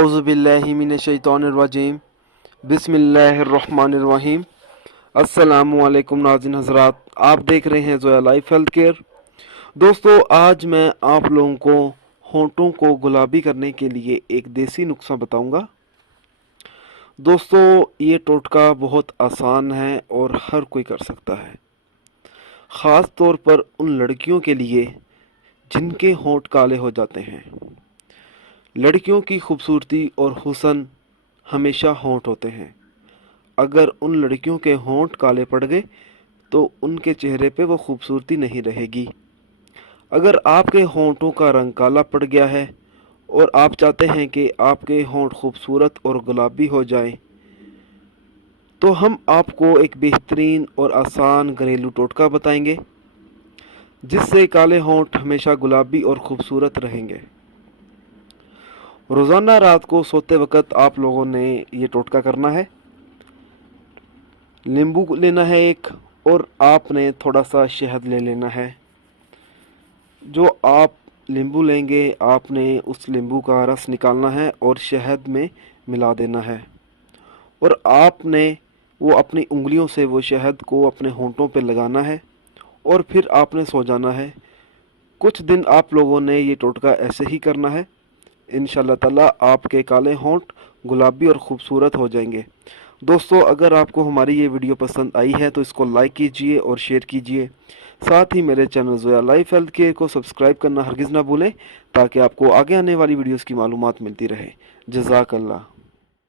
आऊज़ु बिल्लाहि मिनश्शैतानिर्रजीम बिस्मिल्लाहिर्रहमानिर्रहीम। अस्सलामु अलैकुम नाज़रीन हज़रात, आप देख रहे हैं ज़ोया लाइफ हेल्थ केयर। दोस्तों, आज मैं आप लोगों को होंठों को गुलाबी करने के लिए एक देसी नुस्खा बताऊंगा। दोस्तों, ये टोटका बहुत आसान है और हर कोई कर सकता है, ख़ास तौर पर उन लड़कियों के लिए जिनके होंठ काले हो जाते हैं। लड़कियों की खूबसूरती और हुस्न हमेशा होंठ होते हैं। अगर उन लड़कियों के होंठ काले पड़ गए तो उनके चेहरे पे वो खूबसूरती नहीं रहेगी। अगर आपके होंठों का रंग काला पड़ गया है और आप चाहते हैं कि आपके होंठ खूबसूरत और गुलाबी हो जाएं, तो हम आपको एक बेहतरीन और आसान घरेलू टोटका बताएंगे जिससे काले होंठ हमेशा गुलाबी और खूबसूरत रहेंगे। रोज़ाना रात को सोते वक्त आप लोगों ने ये टोटका करना है। नींबू लेना है एक, और आपने थोड़ा सा शहद ले लेना है। जो आप नींबू लेंगे, आपने उस नींबू का रस निकालना है और शहद में मिला देना है, और आपने वो अपनी उंगलियों से वो शहद को अपने होंठों पे लगाना है और फिर आपने सो जाना है। कुछ दिन आप लोगों ने ये टोटका ऐसे ही करना है। इंशाल्लाह ताला आपके काले होंठ गुलाबी और ख़ूबसूरत हो जाएंगे। दोस्तों, अगर आपको हमारी ये वीडियो पसंद आई है तो इसको लाइक कीजिए और शेयर कीजिए। साथ ही मेरे channel Zoya life health care को सब्सक्राइब करना हरगिज़ ना भूलें, ताकि आपको आगे आने वाली वीडियोस की मालूमात मिलती रहे। जज़ाकल्लाह।